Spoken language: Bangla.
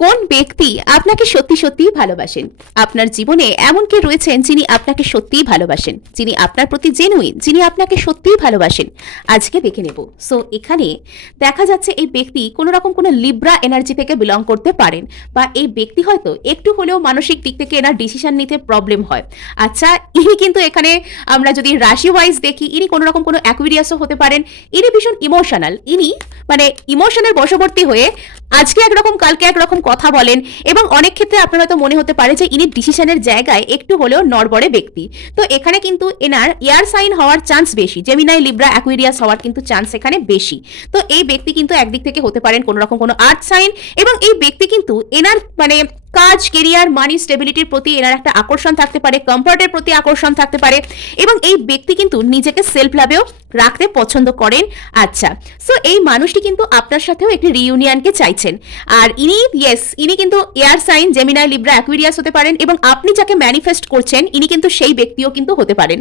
কোন ব্যক্তি আপনাকে সত্যি সত্যিই ভালোবাসেন? আপনার জীবনে এমন কে রয়েছেন যিনি আপনাকে সত্যিই ভালোবাসেন, যিনি আপনার প্রতি জেনুইন, যিনি আপনাকে সত্যিই ভালোবাসেন? আজকে দেখে নেব। সো এখানে দেখা যাচ্ছে এই ব্যক্তি কোনো রকম কোনো লিব্রা এনার্জি থেকে বিলং করতে পারেন, বা এই ব্যক্তি হয়তো একটু হলেও মানসিক দিক থেকে এনার ডিসিশন নিতে প্রবলেম হয়। আচ্ছা, ইনি কিন্তু এখানে আমরা যদি রাশি ওয়াইজ দেখি, ইনি কোনো রকম কোনো অ্যাকুইরিয়াসও হতে পারেন। ইনি ভীষণ ইমোশনাল, ইনি মানে ইমোশনের বশবর্তী হয়ে আজকে একরকম কালকে একরকম কথা বলেন, এবং অনেক ক্ষেত্রে আপনার হয়তো মনে হতে পারে যে ইনি ডিসিশনের জায়গায় একটু হলেও নড়বড়ে ব্যক্তি। তো এখানে কিন্তু এনার এয়ার সাইন হওয়ার চান্স বেশি, জেমিনাই, লিব্রা, অ্যাকুইরিয়াস হওয়ার কিন্তু চান্স এখানে বেশি। তো এই ব্যক্তি কিন্তু একদিক থেকে হতে পারেন কোনো রকম কোনো আর্থ সাইন, এবং এই ব্যক্তি কিন্তু এনার মানে কাজ, কেরিয়ার, মানি, স্টেবিলিটির প্রতি এনার একটা আকর্ষণ থাকতে পারে, কমফর্টের প্রতি আকর্ষণ থাকতে পারে, এবং এই ব্যক্তি কিন্তু নিজেকে সেলফ লাভেও রাখতে পছন্দ করেন। আচ্ছা, সো এই মানুষটি কিন্তু আপনার সাথেও একটি রিইউনিয়নকে চাইছেন। আর ইনি কিন্তু air sign, Gemini, Libra, Aquarius হতে পারেন, এবং আপনি যাকে ম্যানিফেস্ট করছেন ইনি কিন্তু সেই ব্যক্তিও কিন্তু হতে পারেন।